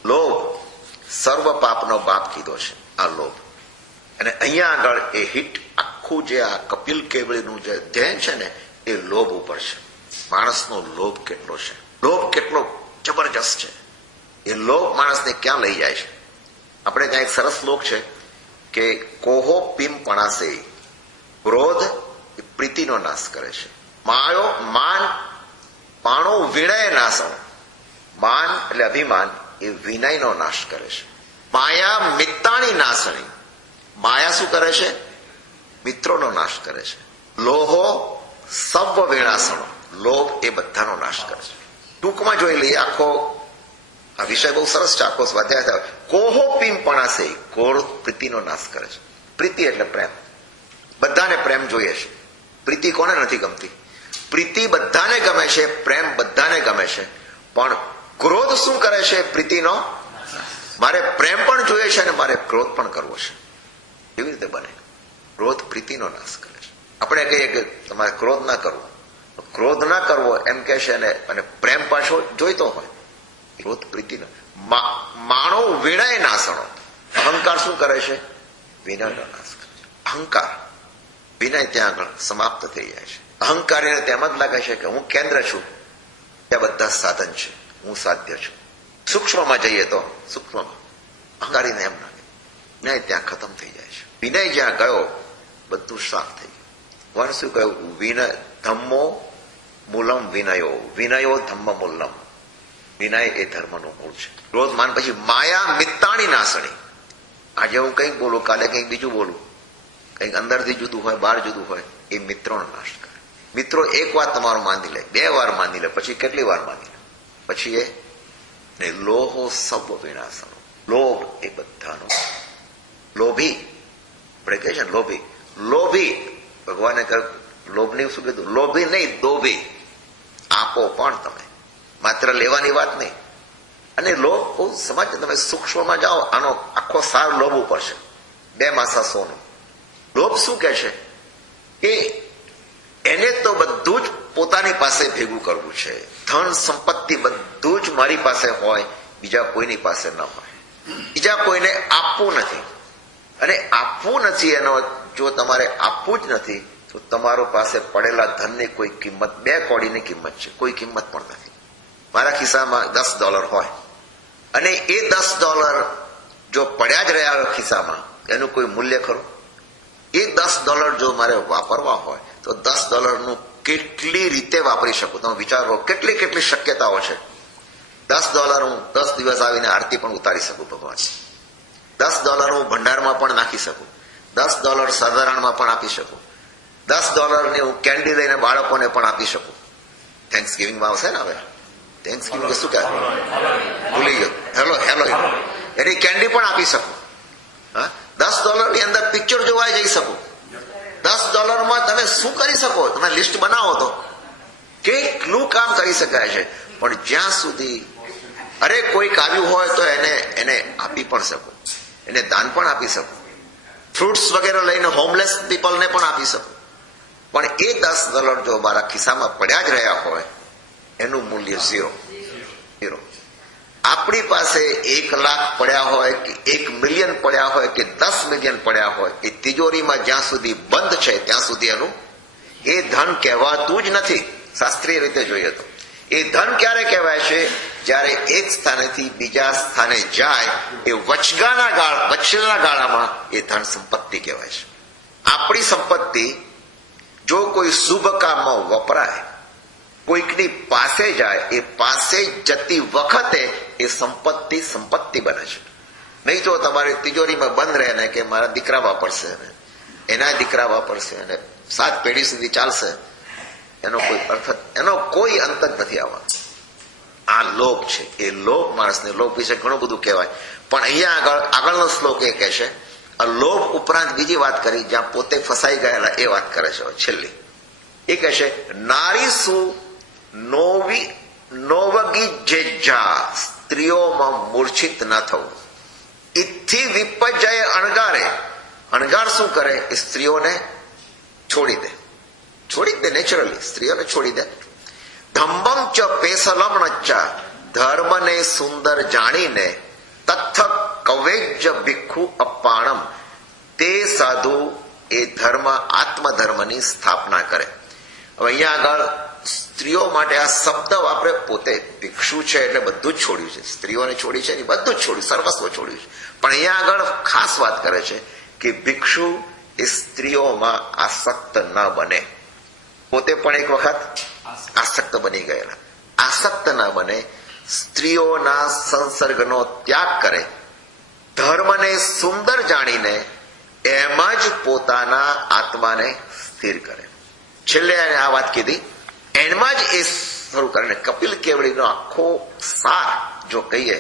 લોભ સર્વ પાપનો બાપ કીધો છે આ લોભ. અને અહીંયા આગળ એ હિટ આખું જે આ કપિલ કેવળીનું જે ધ્યેય છે ને એ લોભ ઉપર છે. માણસનો લોભ કેટલો છે, લોભ કેટલો જબરજસ્ત છે. એ લોભ માણસને ક્યાં લઈ જાય છે? આપણે ત્યાં એક સરસ શ્લોક છે કે કોહો પીમ પણાસે, ક્રોધ એ પ્રીતિનો નાશ કરે છે. માયો માન પાણો વિનય નાશો, માન એટલે અભિમાન એ વિનયનો નાશ કરે છે. માયા મિત્તાણી નાશણી, માયા શું કરે છે? મિત્રોનો નાશ કરે છે. લોહો સર્વ વિનાશણો, લોભ એ બધાનો નાશ કરે છે. ટૂંકમાં જોઈ લઈએ, આખો આ વિષય બહુ સરસ છે, આખો સ્વાધ્યાય થાય. કોહો પીમ પણાસે, ક્રોધ પ્રીતિનો નાશ કરે છે. પ્રીતિ એટલે પ્રેમ. બધાને પ્રેમ જોઈએ છે. પ્રીતિ કોને નથી ગમતી? પ્રીતિ બધાને ગમે છે, પ્રેમ બધાને ગમે છે. પણ ક્રોધ શું કરે છે? પ્રીતિનો. મારે પ્રેમ પણ જોઈએ છે અને મારે ક્રોધ પણ કરવો છે. કેવી રીતે બને? ક્રોધ પ્રીતિનો નાશ કરે છે. આપણે કહીએ કે તમારે ક્રોધ ના કરવો, ક્રોધ ના કરવો એમ કે છે, અને પ્રેમ પાછો જોઈતો હોય. ક્રોધ પ્રીતિનો. માણો વિનય નાશણો, અહંકાર શું કરે છે? વિનયનો નાશ કરે છે. અહંકાર વિનય ત્યાં આગળ સમાપ્ત થઈ જાય છે. અહંકાર એને તેમ જ લાગે છે કે હું કેન્દ્ર છું, ત્યાં બધા સાધન છે, હું સાધ્ય છું. સૂક્ષ્મમાં જઈએ તો સૂક્ષ્મમાં અહંકારીને એમ લાગે. વિનય ત્યાં ખતમ થઈ જાય છે. વિનય જ્યાં ગયો બધું સાફ થઈ ગયું. વન શું કહ્યું? વિનય ધમ્મો મૂલમ વિનયો, વિનયો ધમ્મ મૂલમ. વિનય એ ધર્મનું મૂળ છે. ક્રોધ માન પછી માયા મિત્તાણી નાશણી. આજે હું કંઈક બોલું, કાલે કંઈક બીજું બોલું, કંઈક અંદરથી જુદું હોય, બહાર જુદું હોય, એ મિત્રોનો નાશ કરે. મિત્રો એક વાત તમારો માની લે, 2 વાર માની લે, પછી કેટલી વાર માની લે, પછી એ ને લોહો સર્વ વિનાશનો, લોભ એ બધાનો. લોભી આપણે કહે છે ને, લોભી, લોભી ભગવાને લોભની શું કીધું? લોભી નહીં, દોભી. આપો પણ તમે, માત્ર લેવાની વાત નહીં. અને લોભ બહુ સમજ, તમે સૂક્ષ્મમાં જાઓ, આનો આખો સાર લોભ ઉપર છે. 2 માસા સોનું. લોભ શું કે છે કે એને તો બધું જ પોતાની પાસે ભેગું કરવું છે. ધન સંપત્તિ બધું જ મારી પાસે હોય, બીજા કોઈની પાસે ન હોય. બીજા કોઈને આપવું નથી. અને આપવું નથી એનો, જો તમારે આપવું જ નથી તો તમારો પાસે પડેલા ધનની કોઈ કિંમત, 2 કૌડીની કિંમત છે, કોઈ કિંમત પણ નથી. મારા ખિસ્સામાં $10 હોય અને એ $10 જો પડ્યા જ રહ્યા ખિસ્સામાં, એનું કોઈ મૂલ્ય ખરું? એ $10 જો મારે વાપરવા હોય તો $10 કેટલી રીતે વાપરી શકું? તમે વિચારો, કેટલી કેટલી શક્યતાઓ છે. $10 હું 10 દિવસ આવીને આરતી પણ ઉતારી શકું ભગવાન. $10 હું ભંડારમાં પણ નાખી શકું. $10 સાધારણમાં પણ આપી શકું. $10 ની હું કેન્ડી લઈને બાળકોને પણ આપી શકું. થેન્ક્સ ગિવિંગમાં આવશે ને હવે. થેન્ક્સ ગિવિંગ શું કહે? ભૂલી ગયો. હેલો એની કેન્ડી પણ આપી શકું. હા, $10 અંદર પિક્ચર જોવા જઈ શકો. $10 તમે શું કરી શકો? તમે લિસ્ટ બનાવો તો કેટલું કામ કરી શકાય છે. પણ જ્યાં સુધી અરે કોઈક આવ્યું હોય તો એને આપી પણ શકો, એને દાન પણ આપી શકો, ફ્રૂટ્સ વગેરે લઈને હોમલેસ પીપલને પણ આપી શકો. પણ એ $10 જો મારા ખિસ્સામાં પડ્યા જ રહ્યા હોય એનું મૂલ્ય ઝીરો. આપણી પાસે 1 લાખ પડ્યા હોય કે 1 મિલિયન પડ્યા હોય કે 10 મિલિયન પડ્યા હોય, એ તિજોરીમાં જ્યાં સુધી બંધ છે ત્યાં સુધી એનું એ ધન કહેવાતું જ નથી. શાસ્ત્રીય રીતે જોઈએ તો એ ધન ક્યારે કહેવાય છે? જ્યારે એક સ્થાનેથી બીજા સ્થાને જાય એ વચગાના ગાળામાં એ ધન સંપત્તિ કહેવાય છે. આપણી સંપત્તિ જો કોઈ શુભ કામમાં વપરાય, કોઈકની પાસે જાય, એ પાસે જતી વખતે એ સંપત્તિ બને છે. નહીં તો તમારી તિજોરીમાં બંધ રહે ને કે મારા દીકરા વાપરશે ને એના દીકરા વાપરશે અને 7 પેઢી સુધી ચાલશે, એનો કોઈ અંત જ નથી આવવાનો. આ લોભ છે. એ લોભ માણસને, લોભ વિશે ઘણું બધું કહેવાય, પણ અહીંયા આગળનો શ્લોક એ કહે છે, આ લોભ ઉપરાંત બીજી વાત કરી જ્યાં પોતે ફસાઈ ગયેલા એ વાત કરે છે. છેલ્લી એ કહે છે, નારીસુ નોવગી જેજા, સ્ત્રીઓમાં મૂર્છિત ન થવું. ઇથી વિપજય અણગારે. અણગાર શું કરે? એ સ્ત્રીઓને છોડી દે નેચરલી, સ્ત્રીઓને છોડી દે. ધમ્બમ ચ પેસલમ નચ્ચા, ધર્મને સુંદર જાણીને તથ્થ કવેજ ભિક્ષુ અપાણમ, તે સાધુ એ આત્મધર્મની સ્થાપના કરે. હવે અહીંયા આગળ સ્ત્રીઓ માટે આ શબ્દ વાપરે. પોતે ભિક્ષુ છે એટલે બધું જ છોડ્યું છે, સ્ત્રીઓને છોડી છે બધું જ છોડ્યું, સર્વસ્વ છોડ્યું છે. પણ અહીંયા આગળ ખાસ વાત કરે છે કે ભિક્ષુ એ સ્ત્રીઓમાં આસક્ત ન બને. પોતે પણ એક વખત આસક્ત બની ગયેલા. આસક્ત ન બને, સ્ત્રીઓના સંસર્ગનો ત્યાગ કરે, ધર્મને સુંદર જાણીને એમાં જ પોતાના આત્માને સ્થિર કરે. છેલ્લે આ વાત કીધી, એમાં જ એ શરૂ કરે. કપિલ કેવડીનો આખો સાર જો કહીએ,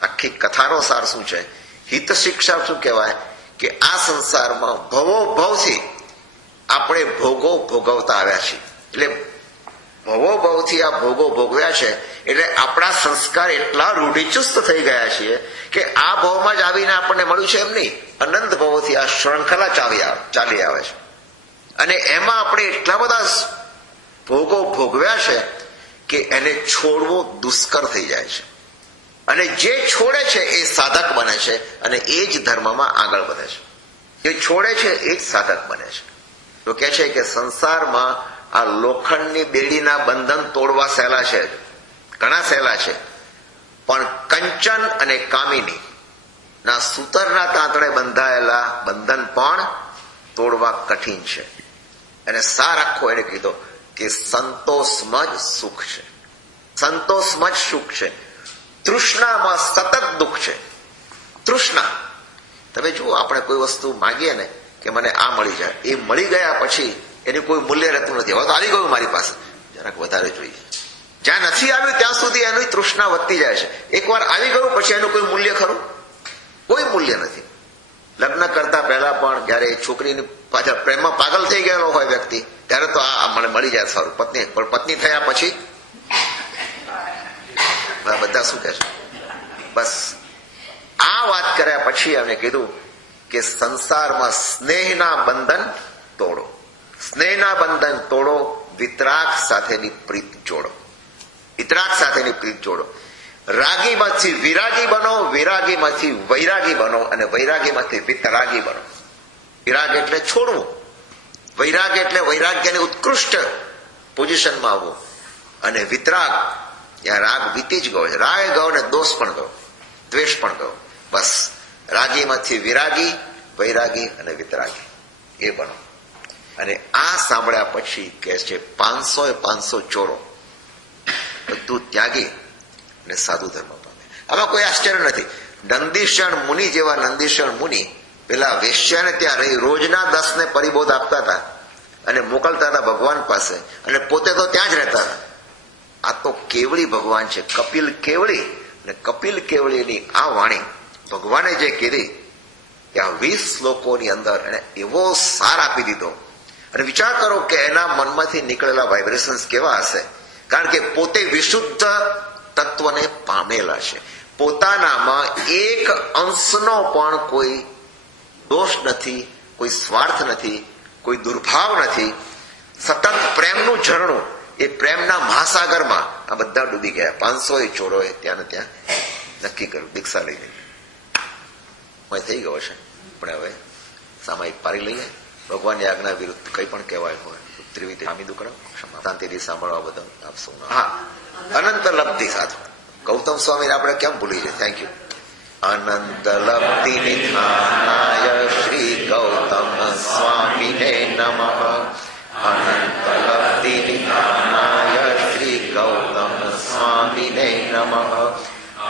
આખી કથાનો સાર શું છે? હિત શિક્ષા શું કહેવાય? કે આ સંસારમાં ભવોભવથી આપણે ભોગો ભોગવતા આવ્યા છીએ. એટલે ભવોભવથી આ ભોગો ભોગવ્યા છે એટલે આપણા સંસ્કાર એટલા રૂઢિચુસ્ત થઈ ગયા છીએ કે આ ભવમાં જ આવીને આપણને મળ્યું છે એમ નહીં, અનંત ભવોથી આ શ્રૃંખલા ચાલી આવે છે. અને એમાં આપણે એટલા બધા ભોગો ભોગવ્યા છે કે એને છોડવું દુષ્કર થઈ જાય છે. અને જે છોડે છે એ સાધક બને છે અને એ જ ધર્મમાં આગળ વધે છે. જે છોડે છે એ જ સાધક બને છે. તો કે છે કે સંસારમાં આ લોખંડની બેડીના બંધન તોડવા સહેલા છે, ઘણા સહેલા છે, પણ કંચન અને કામિની ના સૂતરના તાંતણે બંધાયેલા બંધન પણ તોડવા કઠિન છે. અને સાર આખો એને કીધો કે સંતોષમાં જ સુખ છે, સંતોષમાં જ સુખ છે. તૃષ્ણામાં સતત દુઃખ છે. તૃષ્ણા, તમે જુઓ આપણે કોઈ વસ્તુ માગીએ ને કે મને આ મળી જાય, એ મળી ગયા પછી એનું કોઈ મૂલ્ય રહેતું નથી. હવે તો આવી ગયું મારી પાસે, જરાક વધારે જોઈએ. જ્યાં નથી આવ્યું ત્યાં સુધી એની તૃષ્ણા વધતી જાય છે. એકવાર આવી ગયું પછી એનું કોઈ મૂલ્ય ખરું? કોઈ મૂલ્ય નથી. લગ્ન કરતા પહેલા પણ જયારે છોકરીની પાછળ પ્રેમમાં પાગલ થઈ ગયેલો હોય વ્યક્તિ, ત્યારે તો આ મને મળી જાય સારું. પત્ની પણ પત્ની થયા પછી બધા શું કહે છે? બસ આ વાત કર્યા પછી અમે કીધું કે સંસારમાં સ્નેહના બંધન તોડો, સ્નેહના બંધન તોડો, વિતરાગ સાથેની પ્રીત જોડો, વિતરાગ સાથેની પ્રીત જોડો. રાગીમાંથી વિરાગી બનો, વિરાગીમાંથી વૈરાગી બનો અને વૈરાગીમાંથી વિતરાગી બનો. વિરાગ એટલે છોડવું, વૈરાગ એટલે વૈરાગ્યની ઉત્કૃષ્ટ પોઝિશનમાં આવવું, અને વિતરાગ ત્યાં રાગ વીતી જ ગયો છે. રાગ ગયો ને દોષ પણ ગયો, દ્વેષ પણ ગયો. બસ રાગીમાંથી વિરાગી, વૈરાગી અને વિતરાગી એ બનો. અને આ સાંભળ્યા પછી કે છે 500 ચોરો બધું ત્યાગી અને સાધુ ધર્મ પામે. આમાં કોઈ આશ્ચર્ય નથી. નંદીશણ મુનિ જેવા નંદીશણ મુનિ પેલા વેશ્યાને ત્યાં રહી રોજના 10 ને પરિબોધ આપતા હતા અને મોકલતા હતા ભગવાન પાસે, અને પોતે તો ત્યાં જ રહેતા હતા. આ તો કેવળી ભગવાન છે, કપિલ કેવળી. અને કપિલ કેવળીની આ વાણી ભગવાને જે કીધી કે આ 20 શ્લોકોની અંદર એને એવો સાર આપી દીધો. અને વિચાર કરો કે એના મનમાંથી નીકળેલા વાઇબ્રેશન્સ કેવા હશે, કારણ કે પોતે વિશુદ્ધ તત્વને પામેલા છે. પોતાનામાં એક અંશનો પણ કોઈ દોષ નથી, કોઈ સ્વાર્થ નથી, કોઈ દુર્ભાવ નથી. સતત પ્રેમનું ઝરણું, એ પ્રેમના મહાસાગરમાં આ બધા ડૂબી ગયા. 500 ચોરોએ ત્યાં ને ત્યાં નક્કી કર્યું દીક્ષા લઈને થઈ ગયો છે, પણ હવે સામાયિક પારી લઈએ. ભગવાનની આજ્ઞા વિરુદ્ધ કંઈ પણ કહેવાય હોય ત્રિવિધ હામીદું કરો, ક્ષમા. શાંતિથી સાંભળવા બદલ આપ સૌ. હા, અનંત લબ્ધિ સાધુ ગૌતમ સ્વામીને આપણે કેમ ભૂલી જાય? Thank you. અનંત લબ્ધિ નિધાનાય શ્રી ગૌતમ સ્વામીને નમઃ. અનંત લબ્ધિ નિધાનાય શ્રી ગૌતમ સ્વામીને નમઃ.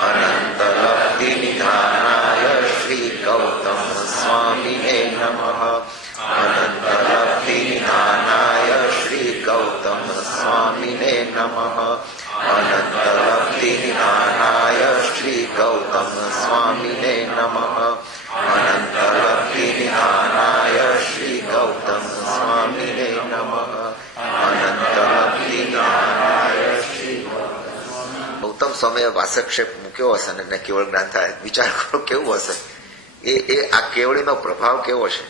અનંત લબ્ધિ નિધાનાય શ્રી ગૌતમ સ્વામીને નમઃ. અનંત લબ્ધિ નિધાનાય શ્રી ગૌતમ સ્વામીને નમઃ. અનંત લબ્ધિ નિધાનાય શ્રી ગૌતમ સ્વામીને નમઃ. અનંત લબ્ધિ નિધાનાય શ્રી ગૌતમ સ્વામીને નમઃ. અનંત લબ્ધિ નિધાનાય શ્રી ગૌતમ સ્વામીએ વાસક્ષેપ મૂક્યો હશે અને કેવળ જ્ઞાન થાય. વિચાર કરો કેવું હશે એ આ કેવળીનો પ્રભાવ કેવો છે.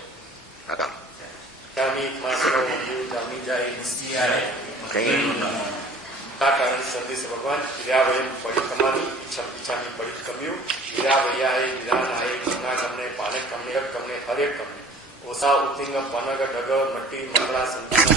ભગવાન વિરાવયમ પરિક્રમાની ઈચ્છામી પરિક્રમ્યું વિરાવયાએ વિરાનાએ કૃષ્ણા કમને પાલક કમને કમને હરેક કમને ઓસા ઉત્તિંગ પનગ ઢગ મટ્ટી મંગળા સંતાન